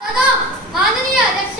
माननीय अध्यक्ष,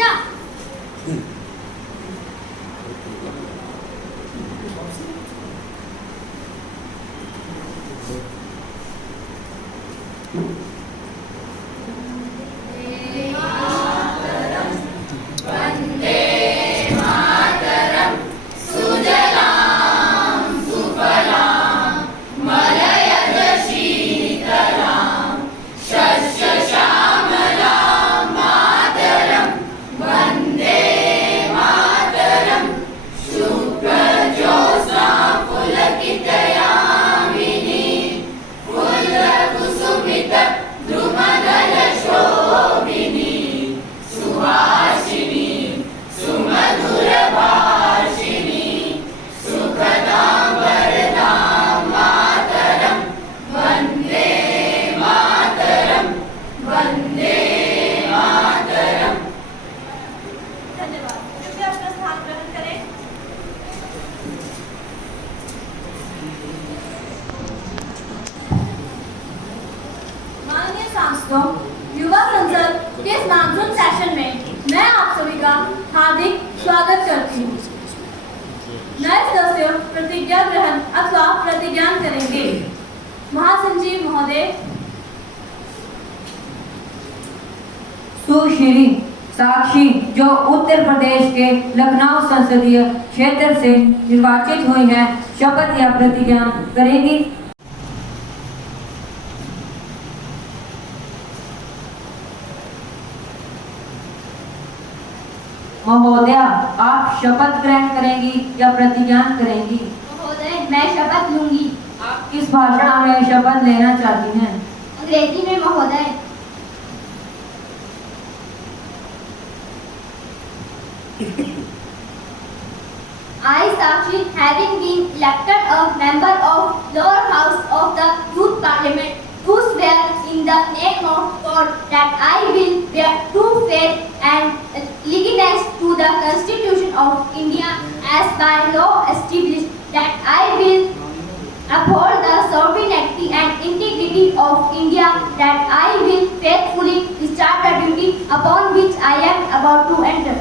युवा संसद के इस मानसून सेशन में मैं आप सभी का हार्दिक स्वागत करती हूँ। नए सदस्य प्रतिज्ञा ग्रहण अथवा प्रतिज्ञान करेंगे। महासचिव महोदय। सुश्री साक्षी जो उत्तर प्रदेश के लखनऊ संसदीय क्षेत्र से निर्वाचित हुई हैं, शपथ या प्रतिज्ञान करेंगी। महोदया, आप शपथ ग्रहण करेंगी या प्रतिज्ञान करेंगी? महोदय, मैं शपथ लूंगी। आप किस भाषा में शपथ लेना चाहती हैं? अंग्रेजी में महोदय। I, Sakshi, having been elected a member of lower house of the Youth Parliament, do swear in the name of God that I will bear true faith and allegiance to the Constitution of India as by law established, that I will uphold the sovereignty and integrity of India, that I will faithfully discharge the duty upon which I am about to enter.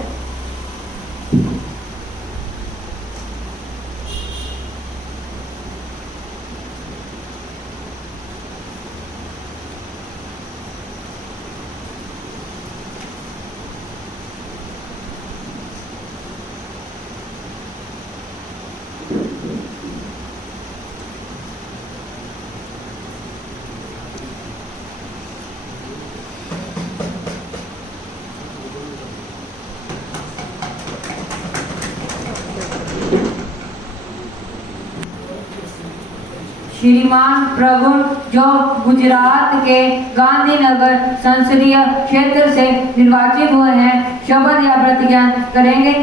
श्रीमान प्रभु जो गुजरात के गांधीनगर संसदीय क्षेत्र से निर्वाचित हुए हैं, शपथ या प्रतिज्ञान करेंगे।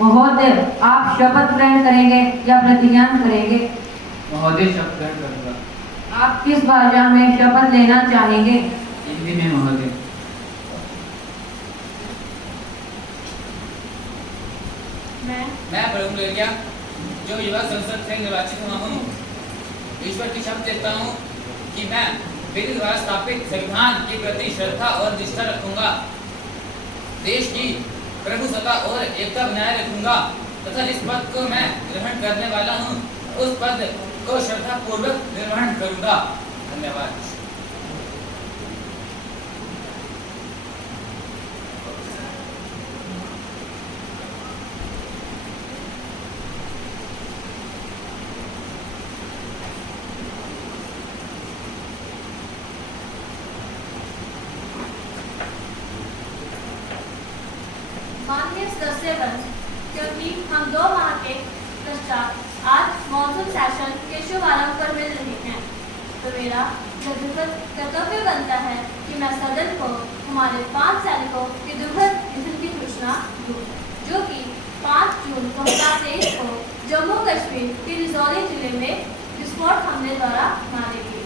महोदय, आप शपथ ग्रहण करेंगे या प्रतिज्ञान करेंगे? महोदय, शपथ ग्रहण करूंगा। आप किस भाषा में शपथ लेना चाहेंगे? हिंदी में महोदय। मैं प्रभु लेलिया जो युवा संसद से निर्वाचित हुआ हूँ, ईश्वर की शपथ लेता हूँ कि मैं विधि द्वारा स्थापित संविधान के प्रति श्रद्धा और निष्ठा रखूंगा, देश की प्रभुसत्ता और एकता बनाए रखूंगा तथा जिस पद को मैं ग्रहण करने वाला हूँ उस पद को श्रद्धा पूर्वक निर्वहन करूंगा। धन्यवाद। माननीय सदस्यगण, क्योंकि हम 2 माह के पश्चात आज मॉनसून सेशन के शुभारंभ पर मिल रहे हैं, तो मेरा कर्तव्य बनता है कि मैं सदन को हमारे 5 सैनिकों के दुर्घट निधन की सूचना दूं, जो कि 5 जून 2023 को जम्मू कश्मीर के रिजौरी जिले में विस्फोट हमले द्वारा मारे गए।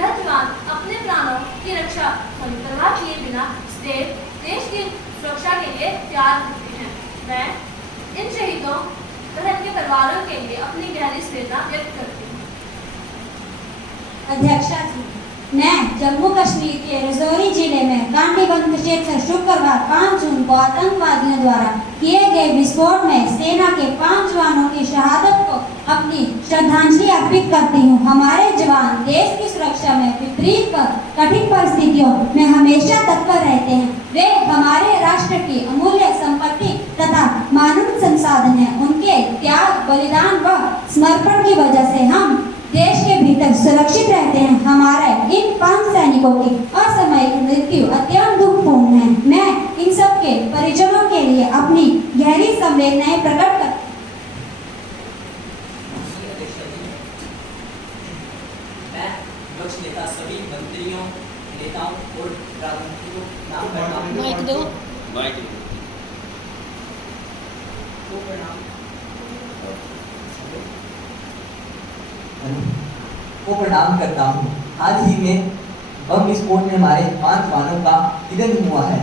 यह जवान अपने प्राणों की रक्षा परवाह किए बिना देश की सुरक्षा के लिए तैयार थे। मैं इन शहीदों तथा इनके परिवारों के लिए अपनी गहरी संवेदना व्यक्त करती हूँ। अध्यक्षा जी, मैं जम्मू कश्मीर के रजौरी जिले में कांडीबंद क्षेत्र शुक्रवार 5 जून को आतंकवादियों द्वारा किए गए विस्फोट में सेना के 5 जवानों की शहादत को अपनी श्रद्धांजलि अर्पित करती हूँ। हमारे जवान देश की सुरक्षा में विपरीत व कठिन परिस्थितियों में हमेशा तत्पर रहते हैं। वे हमारे राष्ट्र की अमूल्य संपत्ति तथा मानव संसाधन है। उनके त्याग, बलिदान व समर्पण की वजह से हम देश के भीतर सुरक्षित रहते हैं। हमारे इन 5 सैनिकों की असामयिक मृत्यु अत्यंत दुखपूर्ण है। मैं इन सब के परिजनों के लिए अपनी गहरी संवेदनाएं प्रकट करती हूँ। मैं विपक्ष नेता सभी मंत्रियों, नेताओं और राजनीतिकों को नाम प्रणाम करता हूँ। हाल ही में बम विस्फोट में हमारे 5 जवानों का निधन हुआ है।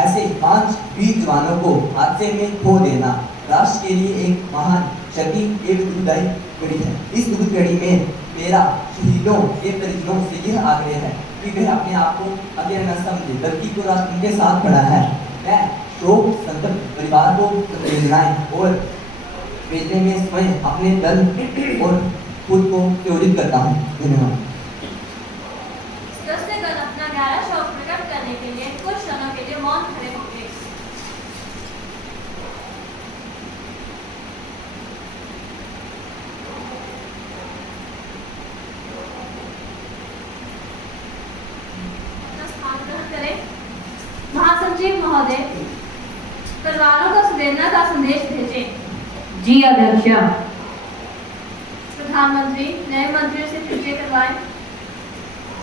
ऐसे 5 वीर जवानों को हादसे में खो देना राष्ट्र के लिए एक महान क्षति, एक दुखदायी घड़ी है। इस दुख घड़ी में मेरा शहीदों के परिजनों से यह आग्रह है कि वे अपने आप को अकेला न समझे, बल्कि पूरा उनके साथ खड़ा है। मैं शोक संतप्त परिवार को संवेदनाएं और भेजने में स्वयं अपने दल और खुद को प्रेरित करता हूँ। धन्यवाद। सदस्यगण अपना गहरा शोक प्रकट करने के लिए कुछ क्षणों के लिए मौन खड़े होंगे। अपना स्थान ग्रहण करें। महासचिव महोदय, परिवारों को संवेदना का संदेश भेजें। जी अध्यक्षा। प्रधानमंत्री नए मंत्रियों से परिचय करवाएं।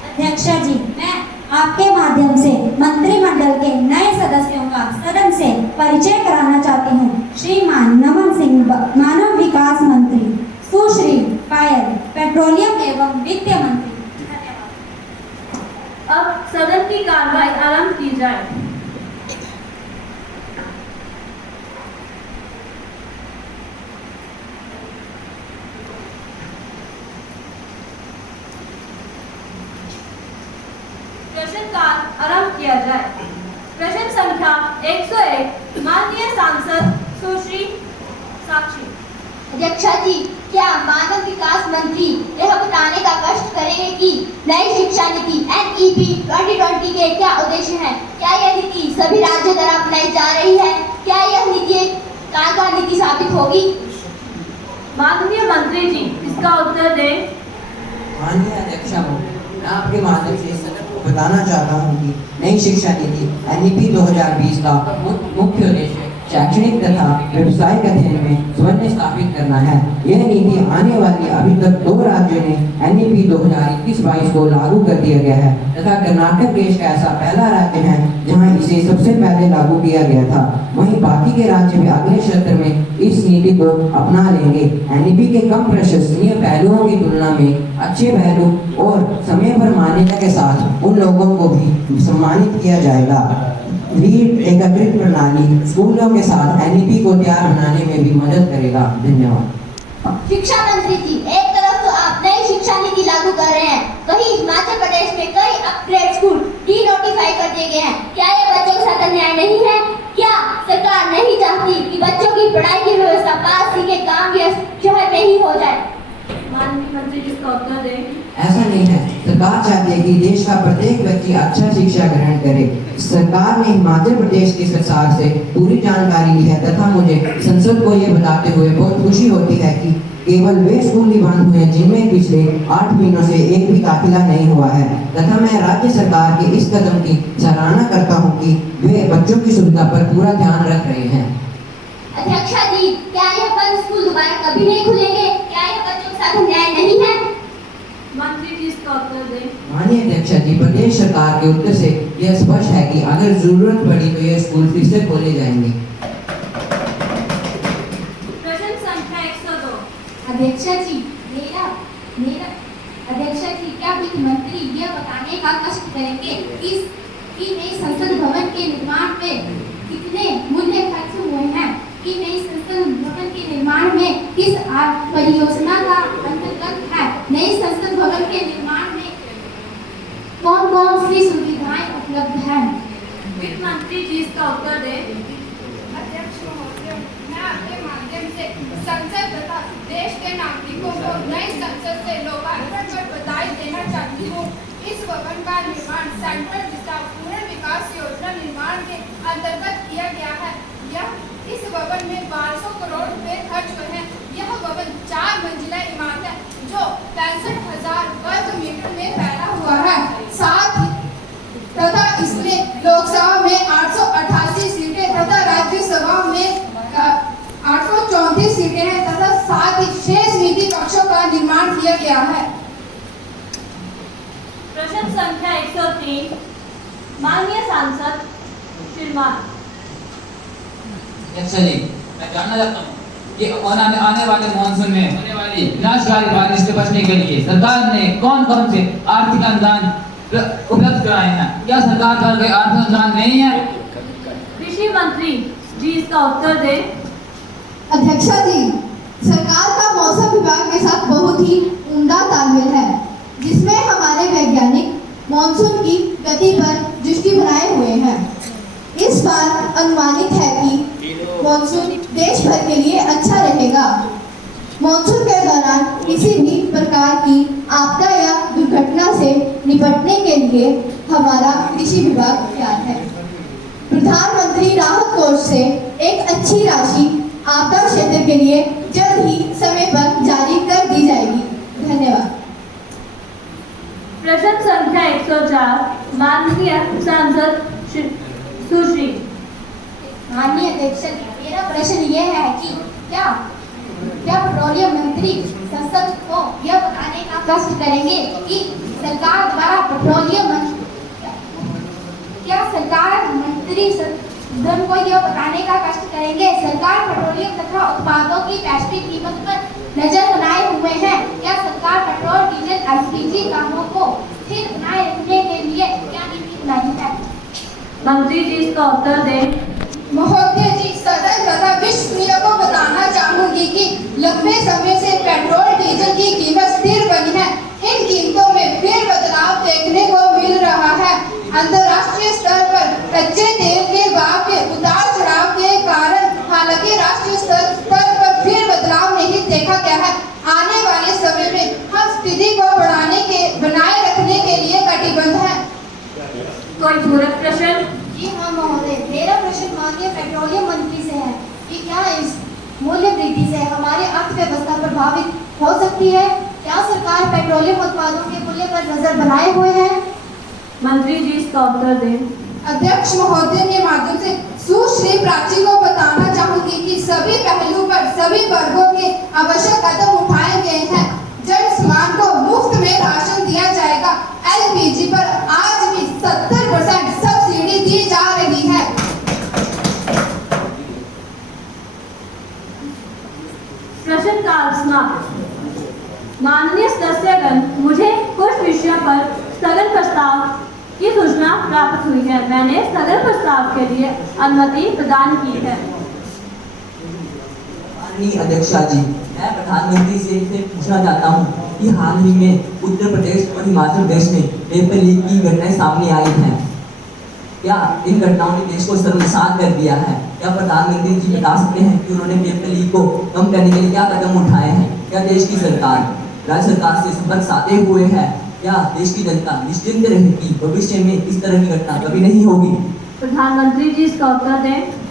अध्यक्षा जी, मैं आपके माध्यम से मंत्रिमंडल के नए सदस्यों का सदन से परिचय कराना चाहती हूँ। श्रीमान नमन सिंह मानव विकास मंत्री, सुश्री पायल पेट्रोलियम एवं वित्त मंत्री। धन्यवाद। अब सदन की कार्रवाई आरंभ की जाए। प्रश्नकाल आरंभ किया जाए। प्रश्न संख्या 101 माननीय सांसद सुश्री साक्षी। अध्यक्षा जी, क्या मानव विकास मंत्री यह बताने का कष्ट करेंगे कि नई शिक्षा नीति NEP 2020 के क्या उद्देश्य हैं? क्या यह नीति सभी राज्यों द्वारा अपनाई जा रही है? क्या यह नीति एक कारगर नीति साबित होगी? माननीय मंत्री जी इसका उत्तर दें। माननीय अध्यक्षा महोदय, मैं आपके माध्यम से सदन को बताना चाहता हूँ कि नई शिक्षा नीति NEP 2020 का मुख्य उद्देश्य शैक्षणिक तथा व्यवसायिक अध्ययन में समन्वय स्थापित करना है। यह नीति आने वाली अभी तक 2 राज्यों में NEP 2021-22 को लागू कर दिया गया है तथा कर्नाटक देश का ऐसा पहला राज्य है जहां इसे सबसे पहले लागू किया गया था। वहीं बाकी के राज्य भी अगले सत्र में इस नीति को अपना लेंगे। NEP के कम प्रशंसनीय पहलुओं की तुलना में अच्छे पहलू और समय पर मान्यता के साथ उन लोगों को भी सम्मानित किया जाएगा। लीड एकत्रित प्रणाली स्कूलों के साथ NEP को तैयार बनाने में भी मदद करेगा। धन्यवाद। शिक्षा मंत्री जी, एक तरफ तो आप नई शिक्षा नीति लागू कर रहे हैं, वहीं हिमाचल प्रदेश में कई अपग्रेड स्कूल डी-नोटिफाई कर दिए गए हैं। क्या ये बच्चों के साथ अन्याय नहीं है? क्या सरकार नहीं चाहती कि बच्चों की पढ़ाई की व्यवस्था पास ही के गाँव या शहर में ही हो जाए? माननीय मंत्री जी इसका उत्तर दें। ऐसा नहीं है। सरकार चाहती है कि देश का प्रत्येक व्यक्ति अच्छा शिक्षा ग्रहण करे। सरकार ने हिमाचल प्रदेश की सरकार से पूरी जानकारी ली है तथा मुझे संसद को ये बताते हुए बहुत खुशी होती है कि केवल वे स्कूल ही बंद हुए हैं जिनमें पिछले 8 महीनों से एक भी दाखिला नहीं हुआ है तथा मैं राज्य सरकार के इस कदम की सराहना करता हूँ कि वे बच्चों की सुविधा पर पूरा ध्यान रख रहे हैं। अध्यक्षा जी, क्या यह बंद स्कूल दोबारा कभी नहीं खुलेंगे? क्या यह बच्चों के साथ अन्याय नहीं है? मंत्री जी इसका उत्तर दें। माननीय अध्यक्षा जी, प्रदेश सरकार के उत्तर से यह स्पष्ट है कि अगर जरूरत पड़ी तो यह स्कूल फिर से खोले जाएंगे। प्रश्न संख्या 102। अध्यक्षा जी, मेरा अध्यक्षा जी, क्या वित्त मंत्री यह बताने का कष्ट करेंगे कि नए संसद भवन के निर्माण में कितने मूल्य खर्च हुए हैं? परियोजना का अंतर्गत है। नई संसद भवन के निर्माण में कौन कौन सी सुविधाएं उपलब्ध हैं? वित्त मंत्री जी इसका उत्तर दें। अध्यक्ष महोदय, मैं आपके माध्यम से संसद तथा देश के नागरिकों को नई संसद से लोकार्पण पर बधाई देना चाहती हूँ। इस भवन का निर्माण सेंट्रल स्टाफ पूर्ण विकास योजना निर्माण के अंतर्गत किया गया है। इस भवन में 1200 करोड़ रुपए खर्च हुए हैं। यह भवन 4 मंजिला इमारत है जो 65,000 वर्ग मीटर में फैला हुआ है। साथ ही तथा इसमें लोकसभा में 888 सीटें तथा राज्यसभा में 834 सीटें हैं तथा साथ ही 6 समिति कक्षों का निर्माण किया गया है। प्रश्न संख्या 103 माननीय सांसद श्रीमान। अच्छा जी, मैं जानना चाहता हूँ कि आने वाले मानसून में होने वाली विनाशकारी बारिश से बचने के लिए सरकार ने कौन कौन से आर्थिक अनुदान उपलब्ध कराए हैं? क्या सरकार का कोई आर्थिक अनुदान नहीं है? कृषि मंत्री जी इसका उत्तर दें। अध्यक्षा जी, सरकार का मौसम विभाग के साथ बहुत ही उम्दा तालमेल है, जिसमें हमारे वैज्ञानिक मॉनसून की गति पर दृष्टि बनाए हुए हैं। इस बार अनुमानित है कि मॉनसून देश भर के लिए अच्छा रहेगा। मॉनसून के दौरान किसी भी प्रकार की आपदा या दुर्घटना से निपटने के लिए हमारा कृषि विभाग तैयार है। प्रधानमंत्री राहत कोष से एक अच्छी राशि आपदा क्षेत्र के लिए जल्द ही समय पर जारी कर दी जाएगी। धन्यवाद। प्रश्न संख्या 104 माननीय सांसद सुश्री। माननीय अध्यक्ष, मेरा प्रश्न यह है कि क्या पेट्रोलियम मंत्री संसद को यह बताने का कष्ट करेंगे कि सरकार द्वारा सरकार मंत्री सदन को यह बताने का कष्ट करेंगे सरकार पेट्रोलियम तथा उत्पादों की वैश्विक कीमत पर नजर बनाए हुए हैं। क्या सरकार पेट्रोल डीजल एलपीजी दामों को स्थिर बनाए रखने के लिए क्या नीति बनाई है? मंत्री जी इसका उत्तर दें। महोदय जी, सदन तथा विश्व को बताना चाहूंगी कि लंबे समय से पेट्रोल डीजल की कीमत स्थिर बनी है। इन कीमतों में फिर बदलाव देखने को मिल रहा है। अंतर्राष्ट्रीय स्तर पर कच्चे तेल के भाव के उतार चढ़ाव के कारण हालांकि राष्ट्रीय स्तर पर फिर बदलाव नहीं देखा गया है। आने वाले समय में हम स्थिति को बनाए रखने के लिए कटिबद्ध हैं। कोई पूरक प्रश्न? जी हाँ महोदय, मेरा प्रश्न माननीय पेट्रोलियम मंत्री से है कि क्या इस मूल्य वृद्धि से हमारी अर्थव्यवस्था प्रभावित हो सकती है? क्या सरकार पेट्रोलियम उत्पादों के मूल्य पर नजर बनाए हुए है? मंत्री जी इसका उत्तर दें। अध्यक्ष महोदय के माध्यम से सुश्री प्राची को बताना चाहूंगी कि सभी पहलू पर सभी वर्गों के आवश्यक कदम उठाए गए हैं। जन सामान को मुफ्त में राशन दिया जाएगा। एलपीजी पर आज भी 70% सब्सिडी दी जा रही है। प्रश्नकाल समाप्त। माननीय सदस्यगण, मुझे कुछ विषयों पर स्थगन प्रस्ताव की सूचना प्राप्त हुई है। मैंने स्थगन प्रस्ताव के लिए अनुमति प्रदान की है। माननीय अध्यक्षा जी, मैं प्रधानमंत्री से पूछना चाहता हूँ कि हाल ही में उत्तर प्रदेश और हिमाचल प्रदेश में पेपर लीक की घटनाएं सामने आई हैं। क्या इन घटनाओं ने देश को शर्मसार कर दिया है? क्या प्रधानमंत्री जी बता सकते हैं कि उन्होंने पेपर लीक को कम करने के लिए क्या कदम उठाए हैं? क्या देश की सरकार राज्य सरकार से संपर्क साधे हुए है? क्या देश की जनता निश्चिंत रहेगी भविष्य में इस तरह की घटना कभी नहीं होगी? प्रधानमंत्री जी इसका उत्तर दें।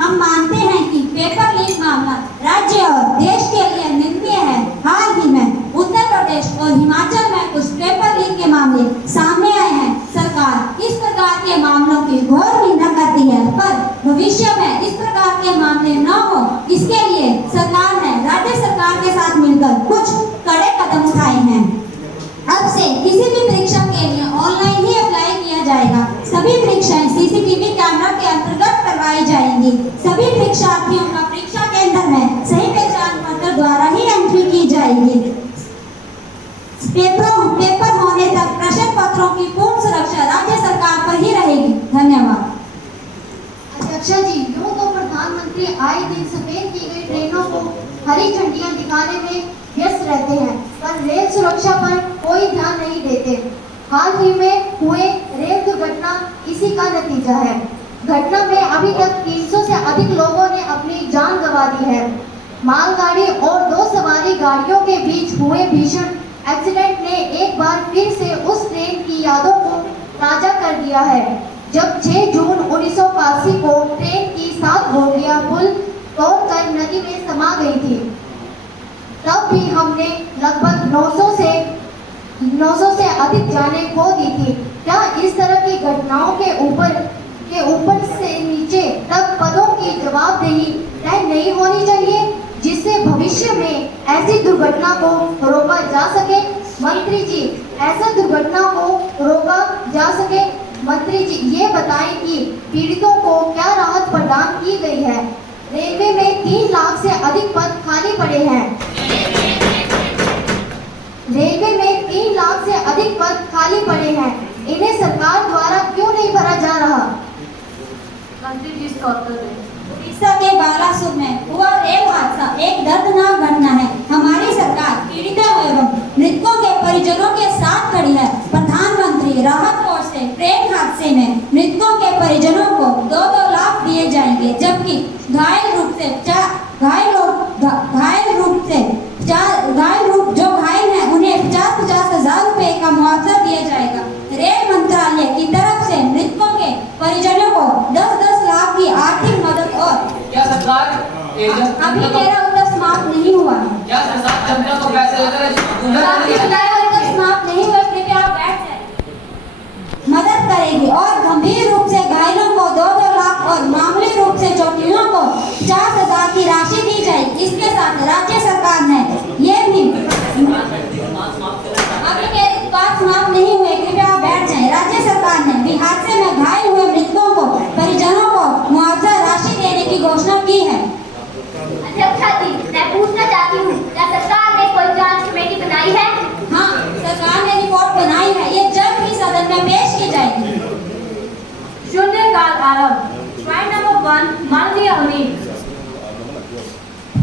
हम मानते हैं कि पेपर लीक मामला राज्य और देश के लिए निंदनीय है। हाल ही में उत्तर प्रदेश और हिमाचल में कुछ पेपर लीक के मामले सामने आए हैं। सरकार इस प्रकार के मामलों की घोर निंदा करती है, पर भविष्य में इस प्रकार के मामले न हो, इसके लिए सरकार ने राज्य सरकार के साथ मिलकर कुछ कड़े कदम उठाए हैं। अब से किसी भी परीक्षा के लिए ऑनलाइन ही अप्लाई किया जाएगा। सभी परीक्षाएं सीसीटीवी कैमरा के अंतर्गत करवाई जाएंगी। सभी परीक्षार्थियों का परीक्षा केंद्र में सही पहचान पत्र द्वारा ही एंट्री की जाएगी। पेपर होने तक प्रश्न पत्रों की पूर्ण सुरक्षा राज्य सरकार पर ही रहेगी। धन्यवाद। अध्यक्षा जी, यूँ तो प्रधानमंत्री आए दिन सफेद की गई ट्रेनों को हरी झंडियां दिखाने में व्यस्त रहते हैं, पर रेल सुरक्षा पर कोई ध्यान नहीं देते। हाल ही में हुए रेल दुर्घटना इसी का नतीजा है। घटना में अभी तक 300 से अधिक लोगों ने अपनी जान गंवा दी है। मालगाड़ी और 2 सवारी गाड़ियों के बीच हुए भीषण एक्सीडेंट ने एक बार फिर से उस ट्रेन की यादों को ताजा कर दिया है, जब 6 जून 1981 को ट्रेन की 7 बोगियां पुल तोड़कर नदी में समा गई थी। तब भी हमने लगभग 900 से अधिक जानें खो दी थी। क्या इस तरह की घटनाओं के ऊपर से नीचे तक पदों की जवाबदेही तय नहीं होनी चाहिए, जिससे भविष्य में ऐसी दुर्घटना को रोका जा सके? मंत्री जी, ऐसा दुर्घटना को रोका जा सके? मंत्री जी, ये बताएं कि पीड़ितों को क्या राहत प्रदान की गई है? रेलवे में 3 लाख से अधिक पद खाली पड़े हैं। रेलवे में 3 लाख से अधिक पद खाली पड़े हैं, इन्हें सरकार द्वारा क्यों नहीं भरा जा रहा? मंत्री जी इसका उत्तर दें। उड़ीसा के बालासुर में हुआ रेल हादसा एक दर्दनाक घटना है। हमारी सरकार पीड़ितों एवं मृतकों के परिजनों के साथ खड़ी है। प्रधानमंत्री राहत कोष से ट्रेन हादसे में मृतकों के परिजनों को 2-2 लाख दिए जाएंगे, जबकि घायल जो घायल हैं उन्हें 50-50 हजार रुपए का मुआवजा दिया जाएगा। रेल मंत्रालय की तरफ से मृतकों के परिजनों को 10-10 लाख की आर्थिक मदद और क्या सरकार अभी मेरा उत्तर समाप्त नहीं हुआ। क्या सरकार जनता को पैसे उत्तर समाप्त नहीं हुआ, कृपया आप बैठ जाएं। मदद करेगी और गंभीर रूप से घायलों को 2-2 लाख और मामूली रूप से चोटिलों को 50,000 की राशि दी जाएगी। इसके साथ राज्य सरकार ने ये भी अभी मेरी बात समाप्त नहीं हुई, कृपया आप बैठ जाएं। राज्य सरकार ने भी हादसे में घायल हुए मृतकों को परिजनों को मुआवजा राशि देने की घोषणा की है। अध्यक्षा जी, मैं पूछना चाहती हूँ, क्या सरकार ने कोई जांच कमेटी बनाई है? हाँ, सरकार ने रिपोर्ट बनाई है, ये जल्द ही सदन में पेश की जाएगी। शून्यकाल आरंभ। पॉइंट नंबर 1, माननीय अनिल।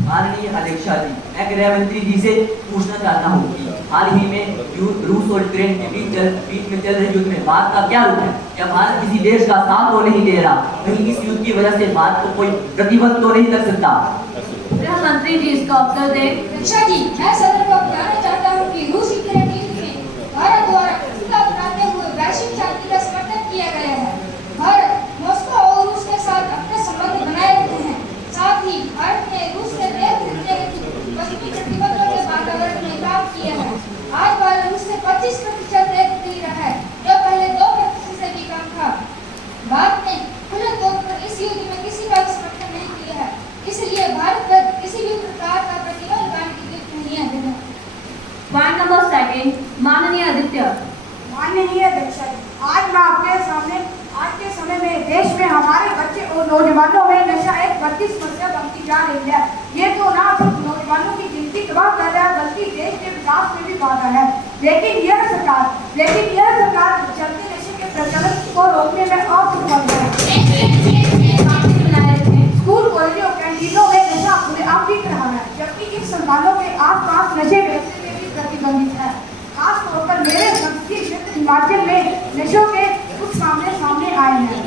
माननीय अध्यक्षा जी, मैं गृह मंत्री जी से पूछना चाहता हूँ कि हाल ही में रूस और यूक्रेन के बीच में चल रहे युद्ध में भारत का क्या रुख है? क्या भारत किसी देश का साथ तो नहीं दे रहा? कहीं इस युद्ध की वजह से भारत को कोई प्रतिबंध तो नहीं लग सकता? गृह मंत्री जी इसका उत्तर दें। अध्यक्षा जी, मैं सदन को बताना चाहता हूँ कि रूस यूक्रेन युद्ध में भारत द्वारा खुला अपनाते हुए वैश्विक शांति का समर्थन किया गया है। भारत मॉस्को और रूस के साथ अपने संबंध बनाए रखे हैं। साथ ही भारत ने रूस से तेल खरीदने के पश्चिमी प्रतिबंधों के वातावरण में काम किया है। आज भारत रूस से 25% तेल खरीद रहा है, जो पहले 2% से भी कम था। भारत ने खुले तौर पर इस युद्ध में किसी का समर्थन नहीं किया है, इसलिए भारत पर किसी भी प्रकार का प्रतिबंध लगाने की जरूरत नहीं है। पॉइंट नंबर 2, माननीय आदित्य। माननीय अध्यक्षा जी, आज मैं आपके सामने आज के समय में देश में हमारे बच्चे और नौजवानों में नशा एक बढ़ती समस्या बनती जा रही है। ये तो ना सिर्फ नौजवानों की गिनती तबाह कर रहा है, बल्कि देश के विकास में भी बाधा है। लेकिन यह सरकार चलते नशे के प्रचलन को रोकने में असफल है। स्कूल, कॉलेजों, कैंटीनों में नशा खुलेआम बिक रहा है, जबकि इन संस्थानों के आसपास नशे बेचने में भी प्रतिबंधित है। खासतौर पर मेरे संसदीय क्षेत्र हिमाचल में नशों के कुछ मामले सामने आए हैं।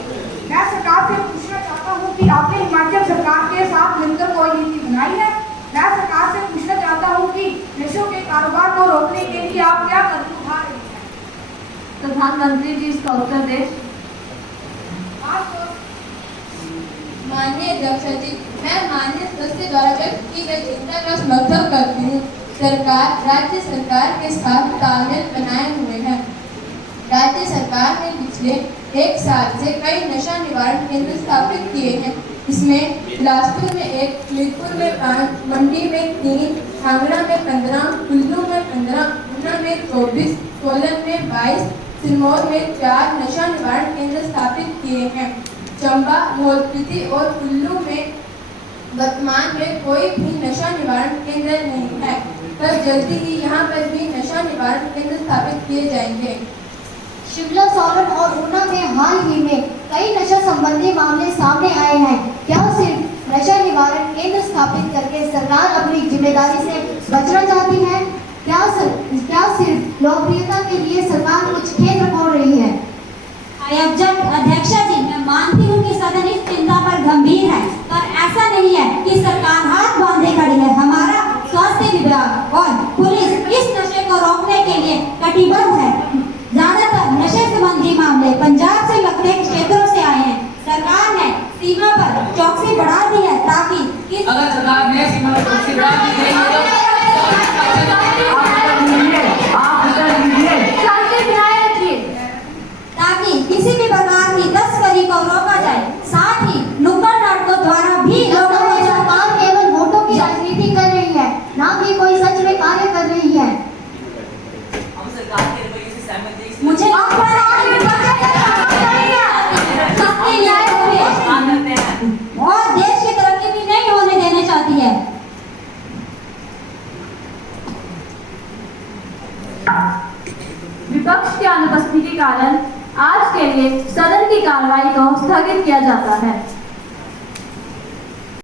मैं सरकार से पूछना चाहता हूं कि आपने हिमाचल सरकार के साथ मिलकर कोई नीति बनाई है? मैं सरकार से पूछना चाहता हूं कि नशों के कारोबार को रोकने के लिए आप क्या कदम उठा रहे हैं? प्रधानमंत्री जी इसका उत्तर दें। माननीय अध्यक्षा जी, मैं माननीय सदस्य द्वारा व्यक्त की गई चिंता का समर्थन करती हूँ। सरकार राज्य सरकार के साथ तालमेल बनाए हुए है। राज्य सरकार ने पिछले 1 साल से कई नशा निवारण केंद्र स्थापित किए हैं। इसमें बिलासपुर में 1, मीरपुर में 5, मंडी में 3, कांगड़ा में 15, कुल्लू में 15, ऊना में 24, सोलन में 22, सिरमौर में 4 नशा निवारण केंद्र स्थापित किए हैं। चंबा, लाहौल और कुल्लू में वर्तमान में कोई भी नशा निवारण केंद्र नहीं है, पर जल्दी ही यहाँ पर भी नशा निवारण केंद्र स्थापित किए जाएंगे। शिमला, सोलन और ऊना में हाल ही में कई नशा संबंधी मामले सामने आए हैं। क्या सिर्फ नशा निवारण केंद्र स्थापित करके सरकार अपनी जिम्मेदारी से बचना चाहती है? क्या सिर्फ लोकप्रियता के लिए सरकार कुछ केंद्र खोल रही है? अध्यक्षा जी, मैं मानती हूँ कि सदन इस चिंता पर गंभीर है, पर ऐसा नहीं है कि सरकार हाथ बांधे खड़ी है। हमारा स्वास्थ्य विभाग और पुलिस इस नशे को रोकने के लिए कटिबद्ध है। ज्यादातर नशे संबंधी मामले पंजाब से लगते क्षेत्रों से आए हैं। सरकार ने सीमा पर चौकसी बढ़ा दी है ताकि अगर सरकार ने सीमा पर चौकसी बढ़ा दी है ताकि किसी भी प्रकार की तस्करी को रोका जाए। साथ ही नुक्कड़ नाटकों द्वारा भी लोगों को सरकार केवल वोटों की राजनीति कर रही है, ना कि कोई सच में कार्य कर रही है। हम सरकार के रवैये से सहमत हैं। मुझे और देश की तरक्की भी नहीं होने देना चाहती है। विपक्ष की अनुपस्थिति के कारण आज के लिए सदन की कार्रवाई को स्थगित किया जाता है।